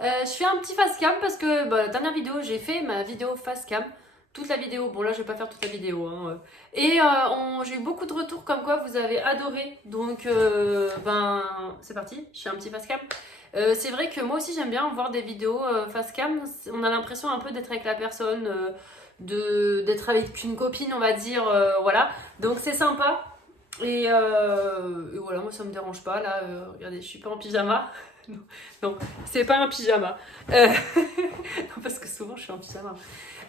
Je fais un petit face cam parce que la dernière vidéo, j'ai fait ma vidéo face cam. Toute la vidéo, bon là je vais pas faire toute la vidéo. Hein. Et j'ai eu beaucoup de retours comme quoi vous avez adoré. Donc c'est parti, je fais un petit face cam. C'est vrai que moi aussi j'aime bien voir des vidéos face cam. On a l'impression un peu d'être avec la personne, d'être avec une copine on va dire. Voilà, donc c'est sympa. Et voilà, moi ça me dérange pas. Là, regardez, je suis pas en pyjama. Non, non, c'est pas un pyjama. Non, parce que souvent je suis en pyjama.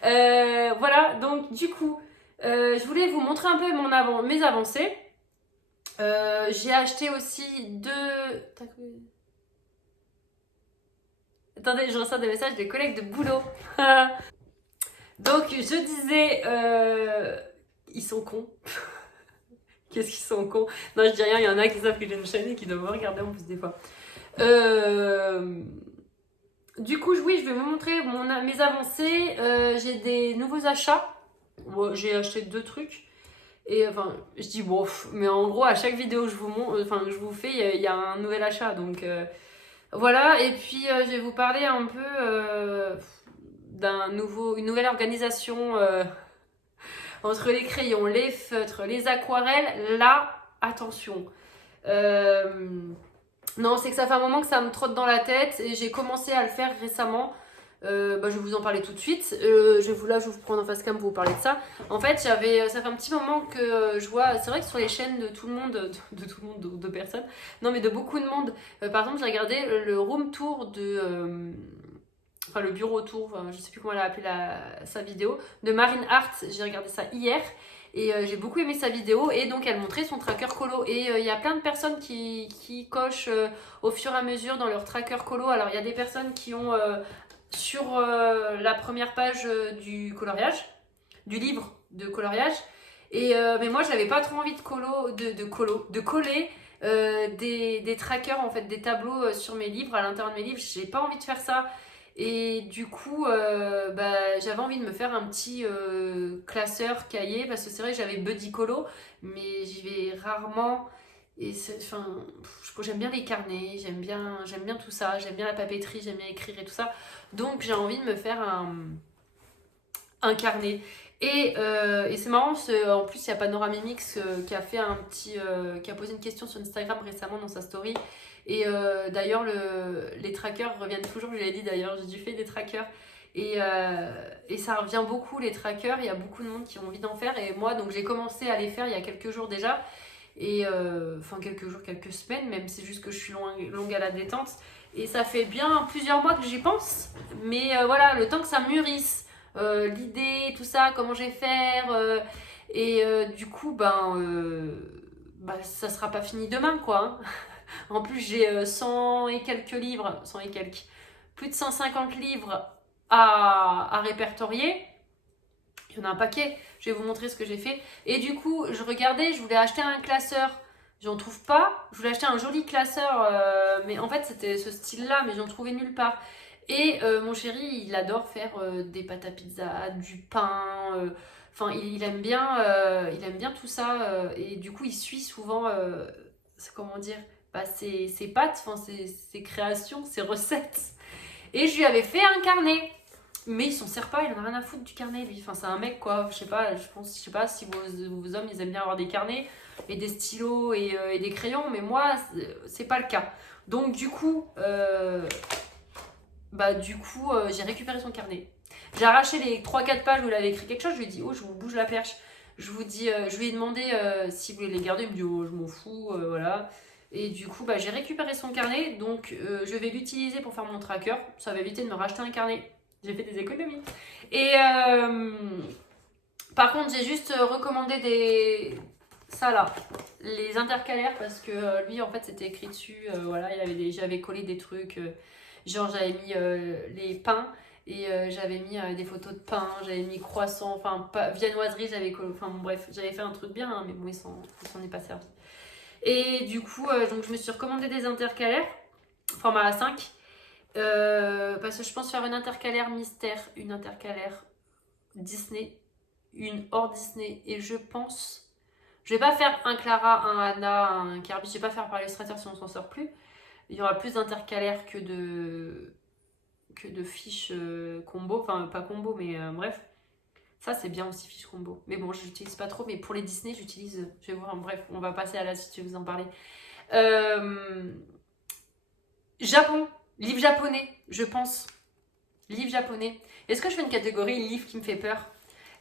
Voilà, donc du coup, je voulais vous montrer un peu mes avancées. J'ai acheté aussi deux. Attendez, je reçois des messages des collègues de boulot. Donc je disais, ils sont cons. Qu'est-ce qu'ils sont cons? Non, je dis rien, il y en a qui savent que j'ai une chaîne et qui doivent me regarder en plus des fois. Du coup, oui, je vais vous montrer mes avancées. J'ai des nouveaux achats. Bon, j'ai acheté 2 trucs. Et enfin, je dis bon, mais en gros, à chaque vidéo que je vous montre, enfin, que je vous fais, il y a un nouvel achat. Donc voilà. Et puis, je vais vous parler un peu une nouvelle organisation entre les crayons, les feutres, les aquarelles. Là, attention. Euh, non, c'est que ça fait un moment que ça me trotte dans la tête et j'ai commencé à le faire récemment. Je vais vous en parler tout de suite. Je vais vous prendre en face cam pour vous parler de ça. En fait, ça fait un petit moment que je vois. C'est vrai que sur les chaînes de tout le monde, de tout le monde, de personnes, non mais de beaucoup de monde. Par exemple, j'ai regardé le room tour enfin le bureau tour, enfin, je sais plus comment elle a appelé sa vidéo, de Marine Hart. J'ai regardé ça hier. Et j'ai beaucoup aimé sa vidéo et donc elle montrait son tracker colo et il y a plein de personnes qui cochent au fur et à mesure dans leur tracker colo. Alors il y a des personnes qui ont sur la première page du coloriage, du livre de coloriage. Mais moi j'avais pas trop envie de coller des trackers en fait, des tableaux sur mes livres, à l'intérieur de mes livres. J'ai pas envie de faire ça. Et du coup, j'avais envie de me faire un petit classeur cahier parce que c'est vrai que j'avais Buddy Colo, mais j'y vais rarement. Enfin, j'aime bien les carnets, j'aime bien tout ça, j'aime bien la papeterie, j'aime bien écrire et tout ça. Donc j'ai envie de me faire un carnet. Et c'est marrant, en plus il y a Panoramimix qui a fait qui a posé une question sur Instagram récemment dans sa story. Et d'ailleurs les trackers reviennent toujours, je l'ai dit d'ailleurs, j'ai dû faire des trackers. Et ça revient beaucoup les trackers, il y a beaucoup de monde qui ont envie d'en faire. Et moi donc j'ai commencé à les faire il y a quelques jours déjà. Et enfin quelques jours, quelques semaines, même c'est juste que je suis longue à la détente. Et ça fait bien plusieurs mois que j'y pense. Mais voilà, le temps que ça mûrisse, l'idée, tout ça, comment je vais faire. Du coup, ça sera pas fini demain, quoi. Hein. En plus, j'ai 100 et quelques livres, 100 et quelques, plus de 150 livres à répertorier. Il y en a un paquet, je vais vous montrer ce que j'ai fait. Et du coup, je regardais, je voulais acheter un classeur. J'en trouve pas. Je voulais acheter un joli classeur, mais en fait c'était ce style-là, mais j'en trouvais nulle part. Et mon chéri, il adore faire des pâtes à pizza, du pain. Enfin, il aime bien tout ça. Et du coup, il suit souvent, comment dire, ses pâtes, enfin, ses créations, ses recettes. Et je lui avais fait un carnet. Mais il s'en sert pas, il en a rien à foutre du carnet lui. Enfin, c'est un mec quoi. Je sais pas si vos hommes ils aiment bien avoir des carnets et des stylos et des crayons, mais moi c'est pas le cas. Donc j'ai récupéré son carnet. J'ai arraché les 3-4 pages où il avait écrit quelque chose. Je lui ai dit oh je vous bouge la perche. Je lui ai demandé s'il voulait les garder. Il me dit oh je m'en fous voilà. Et du coup j'ai récupéré son carnet. Donc je vais l'utiliser pour faire mon tracker. Ça va éviter de me racheter un carnet. J'ai fait des économies. Et par contre, j'ai juste recommandé ça là, les intercalaires parce que lui en fait c'était écrit dessus. Voilà, j'avais collé des trucs. Genre j'avais mis les pains et j'avais mis des photos de pain, j'avais mis croissant, enfin viennoiserie, enfin bon, bref, j'avais fait un truc bien, hein, mais bon, il s'en est pas servi. Et du coup, donc je me suis recommandé des intercalaires, format A5. Parce que je pense faire une intercalaire mystère, une intercalaire Disney, une hors Disney. Et je pense. Je vais pas faire un Clara, un Anna, un Kirby. Je vais pas faire par Illustrator si on s'en sort plus. Il y aura plus d'intercalaires que de. que de fiches combo, enfin pas combo, mais bref. Ça, c'est bien aussi, fiches combo. Mais bon, je l'utilise pas trop, mais pour les Disney, j'utilise, je vais voir, bref, on va passer à la suite, je vais vous en parler. Japon, livre japonais, je pense. Livre japonais. Est-ce que je fais une catégorie livre qui me fait peur?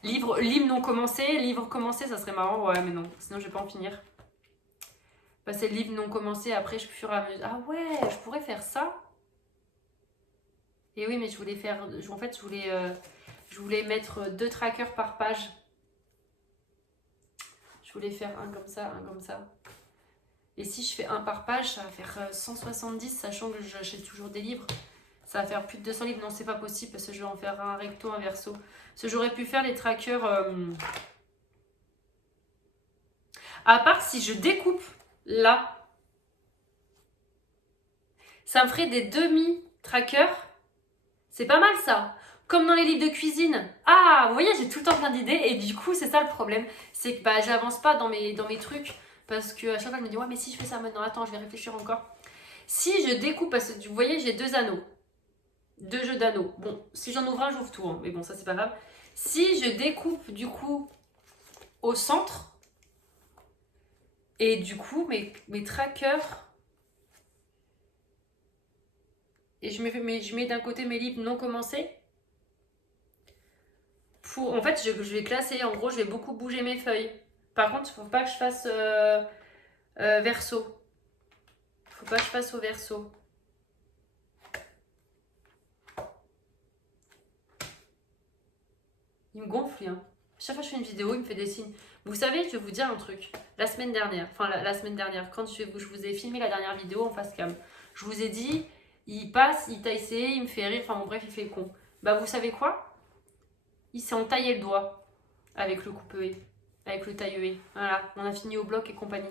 Livre non commencé, livre commencé, ça serait marrant. Ouais, mais non, sinon je vais pas en finir. Passer le livre non commencé, après je ferai à mesure. Ah ouais, je pourrais faire ça. Et oui, mais je voulais faire. En fait, je voulais mettre 2 trackers par page. Je voulais faire un comme ça, un comme ça. Et si je fais un par page, ça va faire 170, sachant que j'achète toujours des livres. Ça va faire plus de 200 livres. Non, c'est pas possible parce que je vais en faire un recto, un verso. Parce que j'aurais pu faire les trackers. À part si je découpe là, ça me ferait des demi-trackers. C'est pas mal ça. Comme dans les livres de cuisine. Ah, vous voyez, j'ai tout le temps plein d'idées. Et du coup, c'est ça le problème. C'est que bah, j'avance pas dans mes trucs. Parce que à chaque fois, je me dis, ouais, mais si je fais ça maintenant, attends, je vais réfléchir encore. Si je découpe, parce que vous voyez, j'ai 2 anneaux. 2 jeux d'anneaux. Bon, si j'en ouvre un, j'ouvre tout. Hein. Mais bon, ça, c'est pas grave. Si je découpe, du coup, au centre, et du coup, mes trackers, et je mets d'un côté mes livres non commencés. En fait, je vais classer. En gros, je vais beaucoup bouger mes feuilles. Par contre, il ne faut pas que je fasse verso. Faut pas que je fasse au verso. Il me gonfle, hein. Chaque fois que je fais une vidéo, il me fait des signes. Vous savez, je vais vous dire un truc. La semaine dernière, quand je vous ai filmé la dernière vidéo en face cam, je vous ai dit, il passe, il taille ses, il me fait rire, enfin bon bref, il fait con. Bah vous savez quoi? Il s'est entaillé le doigt avec le coupe-haie, avec le taille-haie. Voilà, on a fini au bloc et compagnie.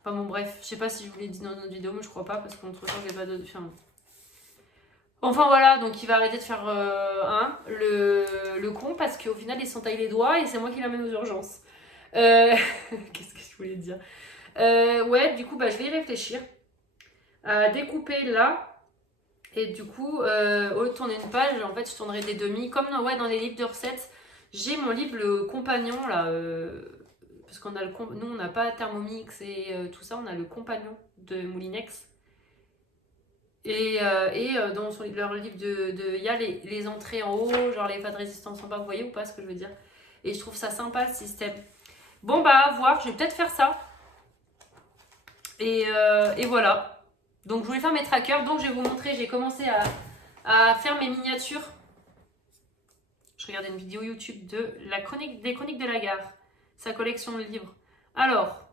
Enfin bon bref, je sais pas si je vous l'ai dit dans notre vidéo, mais je crois pas parce qu'entre temps j'ai pas de... Enfin voilà, donc il va arrêter de faire le con parce qu'au final il s'entaille les doigts et c'est moi qui l'amène aux urgences. Qu'est-ce que je voulais dire? Ouais, du coup, bah, je vais y réfléchir. À découper là. Et du coup, au lieu de tourner une page, en fait, je tournerai des demi. Comme ouais, dans les livres de recettes, j'ai mon livre, le compagnon, là. Parce qu'on a nous, on n'a pas Thermomix et tout ça, on a le compagnon de Moulinex. Et dans leur livre il y a les entrées en haut, genre les pas de résistance en bas, vous voyez ou pas ce que je veux dire? Et je trouve ça sympa le système. Bon bah à voir, je vais peut-être faire ça. Et voilà. Donc je voulais faire mes trackers, donc je vais vous montrer, j'ai commencé à faire mes miniatures. Je regardais une vidéo YouTube des chroniques de la gare, sa collection de livres. Alors,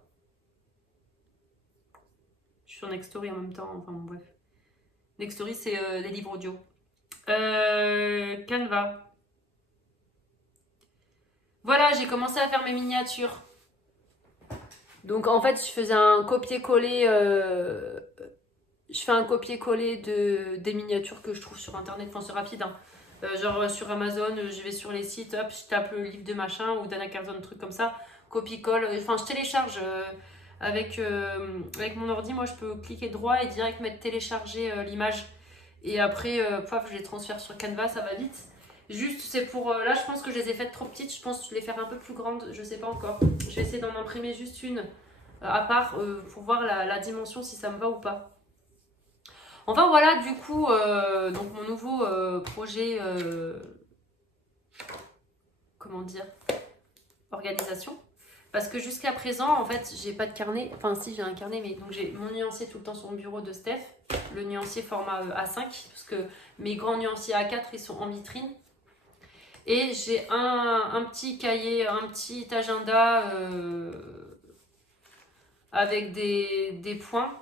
je suis sur Nextory en même temps, enfin bon, bref. Nextory c'est des livres audio. Canva. Voilà, j'ai commencé à faire mes miniatures. Donc en fait, je faisais un copier-coller. Je fais un copier-coller des miniatures que je trouve sur internet. Enfin, c'est rapide. Hein. Genre sur Amazon, je vais sur les sites, hop, je tape le livre de machin ou d'Anna Carson, truc comme ça. Copie-colle. Enfin, je télécharge avec mon ordi. Moi, je peux cliquer droit et direct mettre télécharger l'image. Et après, paf, je les transfère sur Canva, ça va vite. Juste, c'est pour... là, je pense que je les ai faites trop petites. Je pense les faire un peu plus grandes. Je sais pas encore. Je vais essayer d'en imprimer juste une à part pour voir la dimension si ça me va ou pas. Enfin voilà, du coup, donc mon nouveau projet, comment dire, organisation. Parce que jusqu'à présent, en fait, j'ai pas de carnet. Enfin, si, j'ai un carnet, mais donc j'ai mon nuancier tout le temps sur le bureau de Steph. Le nuancier format A5, parce que mes grands nuanciers A4, ils sont en vitrine. Et j'ai un petit cahier, un petit agenda avec des points.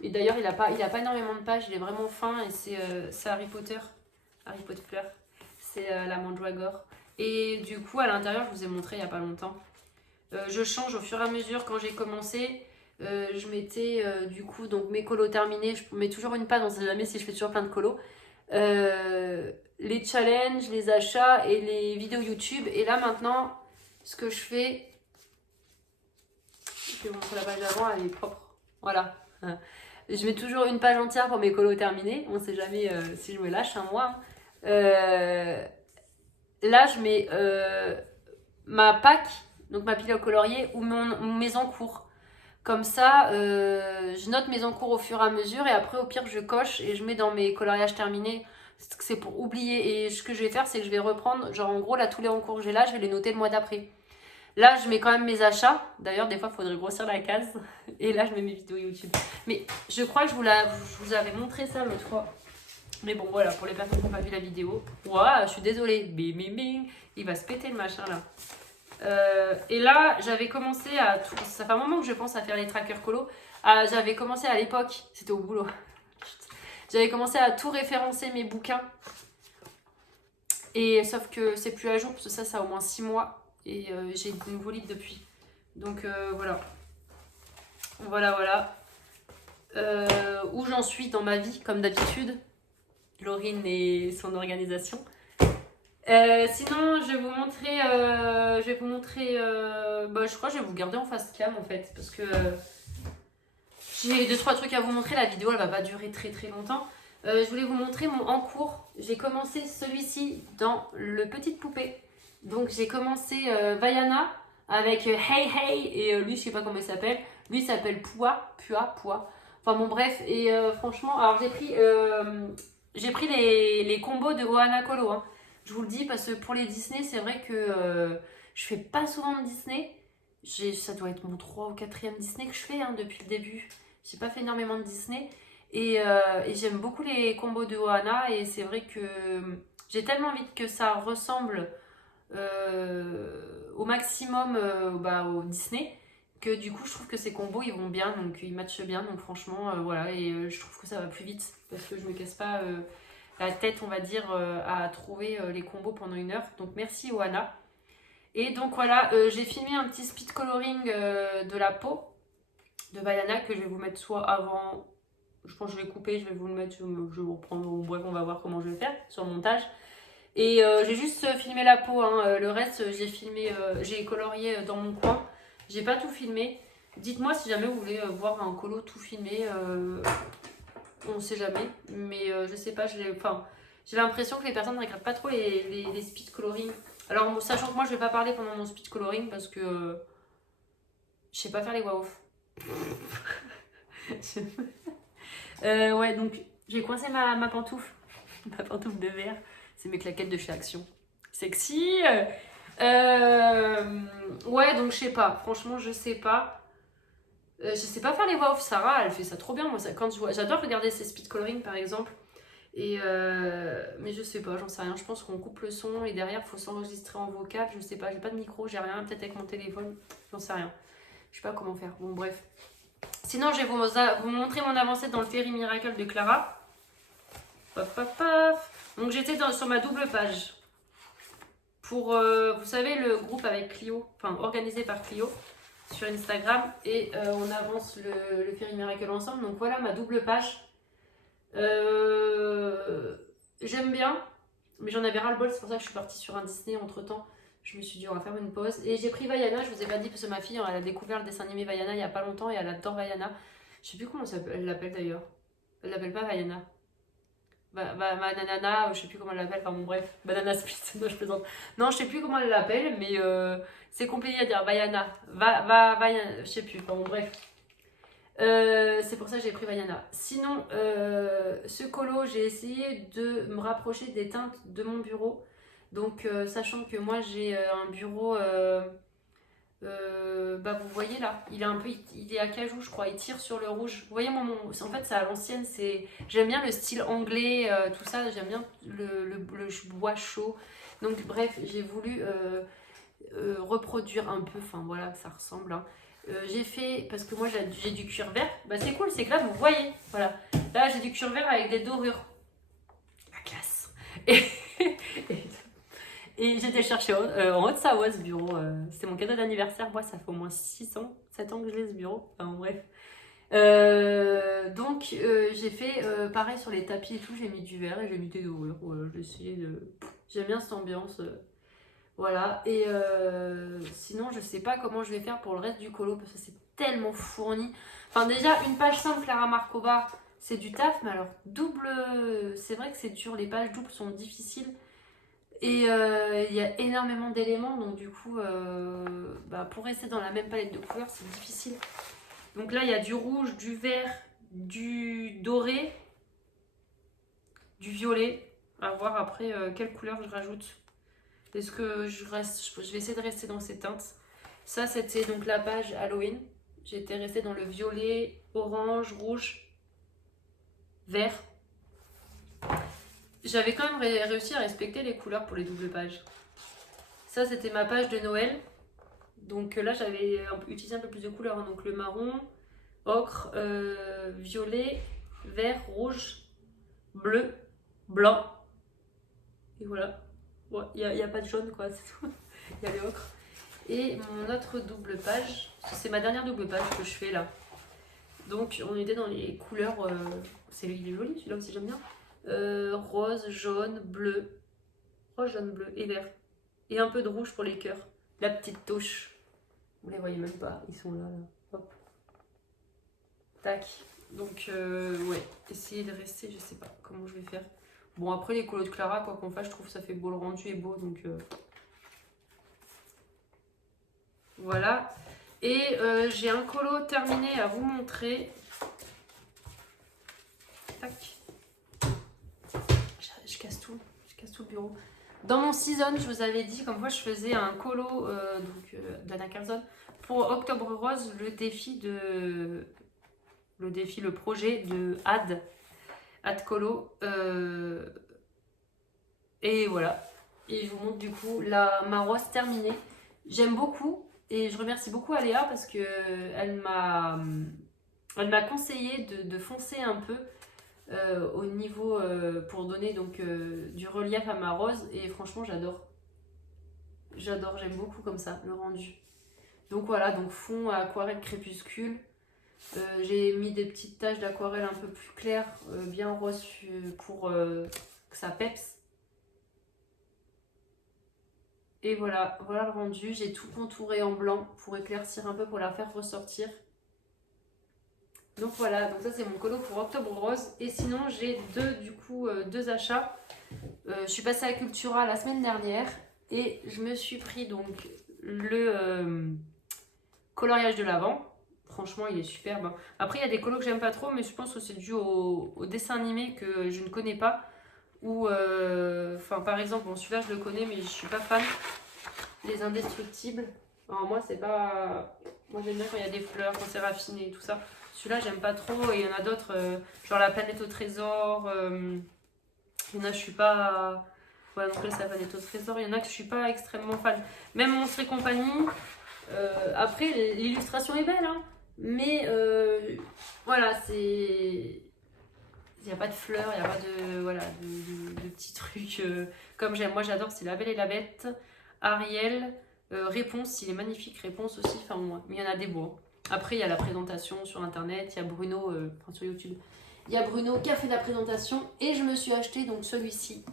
Et d'ailleurs, il a pas énormément de pages, il est vraiment fin et c'est Harry Potter. Harry Potter. C'est la Mandragore. Et du coup, à l'intérieur, je vous ai montré il n'y a pas longtemps. Je change au fur et à mesure. Quand j'ai commencé, je mettais du coup donc mes colos terminés. Je mets toujours une page, on ne sait jamais si je fais toujours plein de colos. Les challenges, les achats et les vidéos YouTube. Et là maintenant, ce que je fais, je vais vous montrer la page d'avant, elle est propre. Voilà. Je mets toujours une page entière pour mes colos terminés. On sait jamais si je me lâche un mois. Là, je mets ma pack, donc ma pile au colorier, ou mes encours. Comme ça, je note mes encours au fur et à mesure et après, au pire, je coche et je mets dans mes coloriages terminés. C'est pour oublier. Et ce que je vais faire, c'est que je vais reprendre, genre en gros, là, tous les encours que j'ai là, je vais les noter le mois d'après. Là, je mets quand même mes achats. D'ailleurs, des fois, il faudrait grossir la case. Et là, je mets mes vidéos YouTube. Mais je crois que je vous avais montré ça l'autre fois. Mais bon, voilà, pour les personnes qui n'ont pas vu la vidéo. Ouah, je suis désolée. Bing, bing, bing. Il va se péter le machin, là. Et là, j'avais commencé à tout. Ça fait un moment que je pense à faire les trackers colo. J'avais commencé à l'époque, c'était au boulot. J'avais commencé à tout référencer mes bouquins. Et sauf que c'est plus à jour, parce que ça a au moins 6 mois. Et j'ai de nouveaux livres depuis. Donc voilà. Voilà. Où j'en suis dans ma vie, comme d'habitude. Laurine et son organisation. Sinon, je vais vous montrer. Je crois que je vais vous garder en face cam en fait. Parce que j'ai 2-3 trucs à vous montrer. La vidéo, elle va pas durer très longtemps. Je voulais vous montrer mon en cours. J'ai commencé celui-ci dans le Petite Poupée. Donc, j'ai commencé Vaiana avec Hey Hey. Et lui, je sais pas comment il s'appelle. Lui, il s'appelle Pua. Enfin, bon, bref. Et franchement, alors j'ai pris les combos de Ohana Kolo. Hein. Je vous le dis parce que pour les Disney, c'est vrai que je fais pas souvent de Disney. Ça doit être mon 3 ou 4e Disney que je fais hein, depuis le début. J'ai pas fait énormément de Disney. Et j'aime beaucoup les combos de Ohana. Et c'est vrai que j'ai tellement envie que ça ressemble au maximum au Disney. Que du coup, je trouve que ces combos, ils vont bien. Donc, ils matchent bien. Donc, franchement, voilà. Et je trouve que ça va plus vite. Parce que je me casse pas... la tête, on va dire, à trouver les combos pendant 1 heure. Donc, merci Ohana. Et donc, voilà, j'ai filmé un petit speed coloring de la peau de Vaiana que je vais vous mettre soit avant... Je pense que je vais couper, je vais vous le mettre, je vais vous reprendre. Bref, on va voir comment je vais faire sur le montage. Et j'ai juste filmé la peau. Hein. Le reste, j'ai colorié dans mon coin. J'ai pas tout filmé. Dites-moi si jamais vous voulez voir un colo tout filmé. On sait jamais, mais je sais pas, j'ai l'impression que les personnes ne regardent pas trop les speed coloring. Alors, sachant que moi je vais pas parler pendant mon speed coloring parce que je sais pas faire les voix off. Ouais, donc j'ai coincé ma pantoufle, ma pantoufle de verre. C'est mes claquettes de chez Action. Sexy. Ouais, donc je sais pas, franchement, je sais pas. Je sais pas faire les voix off. Sarah, elle fait ça trop bien. Moi, j'adore regarder ses speed coloring par exemple. Mais je sais pas, j'en sais rien. Je pense qu'on coupe le son et derrière, il faut s'enregistrer en vocal. Je sais pas, j'ai pas de micro, j'ai rien. Peut-être avec mon téléphone, j'en sais rien. Je sais pas comment faire. Bon, bref. Sinon, je vais vous montrer mon avancée dans le Fairy Miracle de Clara. Paf, paf, paf. Donc, j'étais sur ma double page. Pour, vous savez, le groupe avec Clio, enfin, organisé par Clio. Sur Instagram et on avance le Fairy Miracle ensemble. Donc voilà ma double page. J'aime bien, mais j'en avais ras le bol. C'est pour ça que je suis partie sur un Disney entre temps. Je me suis dit, on va faire une pause. Et j'ai pris Vaiana, je vous ai pas dit parce que ma fille, elle a découvert le dessin animé Vaiana il y a pas longtemps et elle adore Vaiana. Je sais plus comment elle l'appelle d'ailleurs. Elle l'appelle pas Vaiana. Banana, je sais plus comment elle l'appelle, enfin bon bref, Banana Split, non je plaisante. Non, je sais plus comment elle l'appelle, mais c'est compliqué à dire, Vaiana, Vaiana, je sais plus, enfin bon bref. C'est pour ça que j'ai pris Vaiana. Sinon, ce colo, j'ai essayé de me rapprocher des teintes de mon bureau. Donc, sachant que moi j'ai un bureau... vous voyez là, il est acajou je crois, il tire sur le rouge. Vous voyez en fait c'est à l'ancienne, j'aime bien le style anglais, tout ça, j'aime bien le bois chaud. Donc bref, j'ai voulu reproduire un peu, enfin voilà, ça ressemble. Hein. J'ai fait, parce que moi j'ai du cuir vert, c'est cool, c'est que là vous voyez, voilà. Là j'ai du cuir vert avec des dorures. La classe. Et j'étais chercher en Haute-Savoie ce bureau. C'était mon cadeau d'anniversaire. Moi, ça fait au moins 6 ans, 7 ans que je l'ai ce bureau. Enfin bref. Donc j'ai fait pareil sur les tapis et tout. J'ai mis du vert et j'ai mis des dorures. Voilà, j'ai essayé de... J'aime bien cette ambiance. Voilà. Et sinon, je sais pas comment je vais faire pour le reste du colo. Parce que tellement fourni. Enfin déjà, une page simple Clara Markova, c'est du taf, mais alors double, c'est vrai que c'est dur, les pages doubles sont difficiles. Et il y a énormément d'éléments, donc du coup, pour rester dans la même palette de couleurs, c'est difficile. Donc là, il y a du rouge, du vert, du doré, du violet. À voir après quelle couleur je rajoute. Est-ce que je vais essayer de rester dans ces teintes. Ça, c'était donc la page Halloween. J'étais restée dans le violet, orange, rouge, vert. J'avais quand même réussi à respecter les couleurs pour les doubles pages. Ça, c'était ma page de Noël. Donc là, j'avais utilisé un peu plus de couleurs. Donc le marron, ocre, violet, vert, rouge, bleu, blanc. Et voilà. Il n'y a pas de jaune, quoi, c'est tout. Il y a le ocre. Et mon autre double page, c'est ma dernière double page que je fais là. Donc on était dans les couleurs, il est joli celui-là aussi, j'aime bien. Rose, jaune, bleu. Rose, jaune, bleu et vert. Et un peu de rouge pour les cœurs. La petite touche. Vous les voyez même pas, ils sont là. Hop. Tac. Donc ouais, essayer de rester, je sais pas comment je vais faire. Bon après les colos de Clara, quoi qu'on fasse, je trouve que ça fait beau, le rendu est beau, donc voilà. Et j'ai un colo terminé à vous montrer. Tac. Je casse tout le bureau. Dans mon season, je vous avais dit comme quoi je faisais un colo d'Anna Carlson pour Octobre Rose, le projet de Ad Colo. Et voilà. Et je vous montre du coup ma rose terminée. J'aime beaucoup et je remercie beaucoup Aléa parce que elle m'a conseillé de foncer un peu au niveau pour donner donc du relief à ma rose, et franchement j'adore, j'aime beaucoup comme ça le rendu. Donc voilà, donc fond à aquarelle crépuscule. J'ai mis des petites taches d'aquarelle un peu plus claires, bien rose pour que ça peps. Et voilà le rendu. J'ai tout contouré en blanc pour éclaircir un peu, pour la faire ressortir. Donc voilà, donc ça c'est mon colo pour Octobre Rose. Et sinon j'ai deux achats. Je suis passée à Cultura la semaine dernière et je me suis pris donc le coloriage de l'avant. Franchement il est superbe. Après il y a des colos que j'aime pas trop, mais je pense que c'est dû au dessin animé que je ne connais pas. Ou par exemple, bon celui-là je le connais mais je suis pas fan. Les Indestructibles. Alors moi c'est pas... Moi j'aime bien quand il y a des fleurs, quand c'est raffiné et tout ça. Celui-là j'aime pas trop, et il y en a d'autres, genre la planète au trésor. Il y en a je suis pas... Voilà, donc là c'est la planète au trésor. Il y en a que je suis pas extrêmement fan. Même Monstres et compagnie. Après l'illustration est belle, hein. Mais voilà, c'est... Il n'y a pas de fleurs, il n'y a pas de petits trucs comme j'aime. Moi j'adore, c'est La Belle et la Bête, Ariel, Réponse, il est magnifique, Réponse aussi, enfin moi. Mais il y en a des beaux. Après il y a la présentation sur internet, il y a Bruno, sur YouTube. Il y a Bruno qui a fait la présentation, et je me suis acheté donc celui-ci,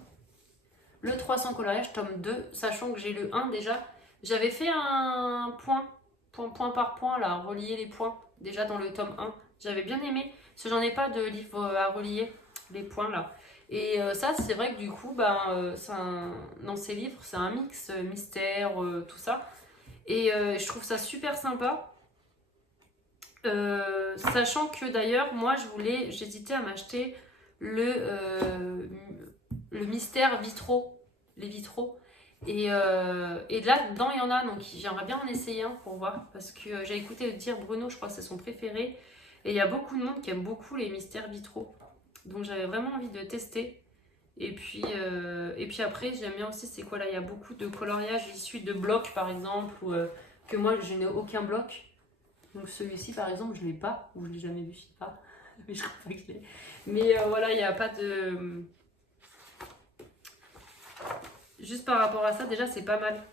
le 300 coloriage tome 2, sachant que j'ai le 1 déjà. J'avais fait un point par point là, relier les points déjà dans le tome 1. J'avais bien aimé, parce que j'en ai pas de livre à relier les points là. Et ça c'est vrai que du coup dans ces livres c'est un mix mystère, tout ça. Et je trouve ça super sympa. Sachant que d'ailleurs moi j'hésitais à m'acheter le mystère vitraux, les vitraux. Et là dedans il y en a, donc j'aimerais bien en essayer un pour voir, parce que j'ai écouté dire Bruno, je crois que c'est son préféré. Et il y a beaucoup de monde qui aime beaucoup les mystères vitraux. Donc j'avais vraiment envie de tester. Et puis après, j'aime bien aussi, c'est quoi là? Il y a beaucoup de coloriages issus de blocs par exemple, ou que moi je n'ai aucun bloc. Donc celui-ci par exemple, je ne l'ai pas, ou je ne l'ai jamais vu, je sais pas. Mais je crois pas que je l'ai. Mais voilà, il n'y a pas de... Juste par rapport à ça, déjà c'est pas mal.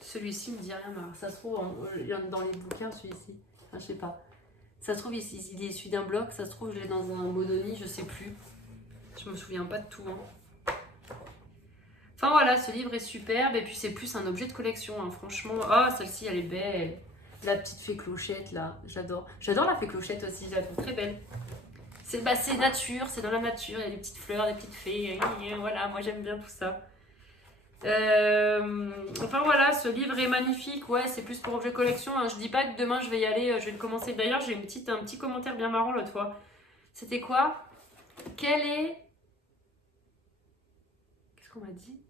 Celui-ci me dit rien, mais alors, ça se trouve dans les bouquins, celui-ci. Enfin, je sais pas. Ça se trouve, il est issu d'un bloc. Ça se trouve, je l'ai dans un Mononi, je sais plus. Je me souviens pas de tout. Hein. Enfin voilà, ce livre est superbe. Et puis c'est plus un objet de collection, hein, franchement. Ah, celle-ci, elle est belle. La petite fée clochette là, j'adore. J'adore la fée clochette aussi, je la trouve très belle. C'est nature, c'est dans la nature, il y a des petites fleurs, des petites fées, voilà, moi j'aime bien tout ça. Enfin voilà, ce livre est magnifique, ouais, c'est plus pour objet collection, hein. Je dis pas que demain je vais y aller, je vais le commencer. D'ailleurs, j'ai un petit commentaire bien marrant l'autre fois. C'était quoi? Quel est... Qu'est-ce qu'on m'a dit?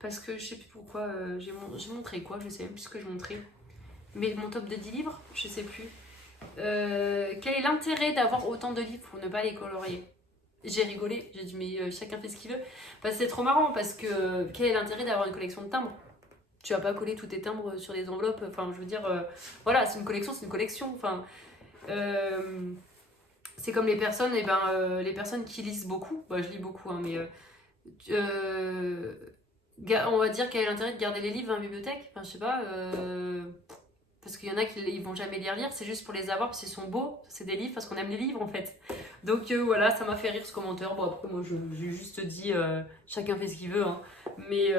Parce que je sais plus pourquoi, j'ai montré quoi, je sais même plus ce que je montrais. Mais mon top de 10 livres, je sais plus. Quel est l'intérêt d'avoir autant de livres pour ne pas les colorier? J'ai rigolé, j'ai dit mais chacun fait ce qu'il veut. Parce que c'est trop marrant parce que quel est l'intérêt d'avoir une collection de timbres? Tu vas pas coller tous tes timbres sur des enveloppes, enfin je veux dire, voilà, c'est une collection, c'est une collection. Enfin, c'est comme les personnes, les personnes qui lisent beaucoup, bah, je lis beaucoup, hein, mais on va dire quel est l'intérêt de garder les livres dans la bibliothèque? Enfin, je sais pas, parce qu'il y en a qui ils vont jamais les relire, c'est juste pour les avoir parce qu'ils sont beaux, c'est des livres parce qu'on aime les livres en fait. Donc voilà, ça m'a fait rire ce commentaire. Bon, après, moi j'ai juste dit chacun fait ce qu'il veut, hein. Mais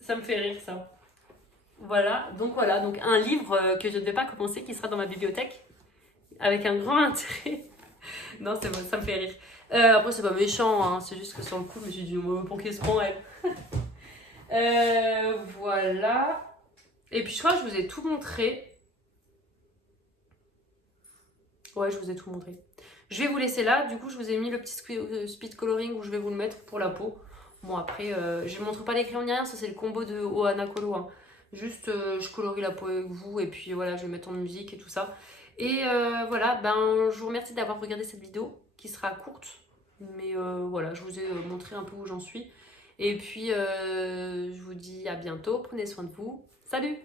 ça me fait rire ça. Voilà, donc un livre que je ne vais pas commencer qui sera dans ma bibliothèque avec un grand intérêt. Non, c'est bon, ça me fait rire. Après, c'est pas méchant, hein, c'est juste que sur le coup, je me suis dit, pour qui se prend elle? Voilà. Et puis je crois que je vous ai tout montré. Ouais, je vous ai tout montré. Je vais vous laisser là. Du coup, je vous ai mis le petit speed coloring où je vais vous le mettre pour la peau. Bon, après, je ne montre pas les crayons ni rien. Ça, c'est le combo de Ohana Colo, hein. Juste, je colorie la peau avec vous. Et puis voilà, je vais mettre en musique et tout ça. Et voilà, je vous remercie d'avoir regardé cette vidéo qui sera courte. Mais voilà, je vous ai montré un peu où j'en suis. Et puis, je vous dis à bientôt. Prenez soin de vous. Salut!